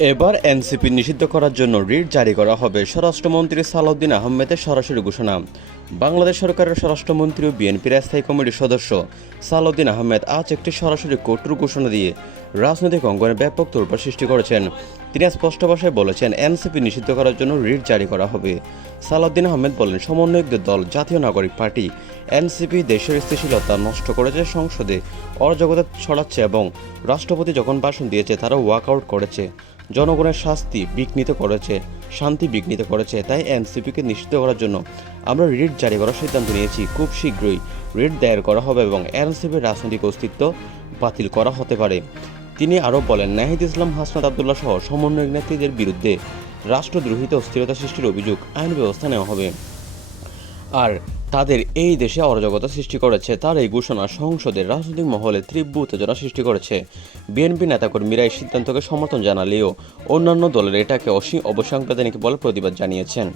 এবার এনসিপি নিষিদ্ধ করার জন্য রিট জারি করা হবে। স্বরাষ্ট্রমন্ত্রী সালাউদ্দিন আহমেদের সরাসরি ঘোষণা। বাংলাদেশ সরকারের স্বরাষ্ট্রমন্ত্রী ও বিএনপির স্থায়ী কমিটির সদস্য সালাউদ্দিন আহমেদ আজ একটি সরাসরি কঠোর ঘোষণা দিয়ে রাজনৈতিক অঙ্গনে ব্যাপক তোলপাড় সৃষ্টি করেছেন। তিনি স্পষ্ট ভাষায় বলেছেন, এনসিপি নিষিদ্ধ করার জন্য রিট জারি করা হবে। সালাউদ্দিন আহমেদ বলেন, সমন্বয়কদের দল জাতীয় নাগরিক পার্টি এনসিপি দেশের স্থিতিশীলতা নষ্ট করেছে, সংসদে অরাজকতা ছড়াচ্ছে এবং রাষ্ট্রপতি যখন ভাষণ দিয়েছে তারা ওয়াকআউট করেছে, জনগণের শান্তি বিঘ্নিত করেছে। তাই এনসিপিকে নিষিদ্ধ করার জন্য আমরা রিট জারি করার সিদ্ধান্ত নিয়েছি। খুব শীঘ্রই রিট দায়ের করা হবে এবং এনসিপির রাজনৈতিক অস্তিত্ব বাতিল করা হতে পারে। তিনি আরও বলেন, নাহিদ ইসলাম, হাসনাত আবদুল্লাহ সহ সমন্বয়ক নেত্রীদের বিরুদ্ধে রাষ্ট্রদ্রোহিতা অস্থিরতা সৃষ্টির অভিযোগ আইন ব্যবস্থা নেওয়া হবে। আর তাদের এই দেশে অরাজকতা সৃষ্টি করেছে। তার এই ঘোষণা সংসদের রাজনৈতিক মহলে তীব্র উত্তেজনা সৃষ্টি করেছে। বিএনপি নেতাকর্মীরা এই সিদ্ধান্তকে সমর্থন জানালেও অন্যান্য দলের এটাকে অবসাংবিধানিক বলে প্রতিবাদ জানিয়েছেন।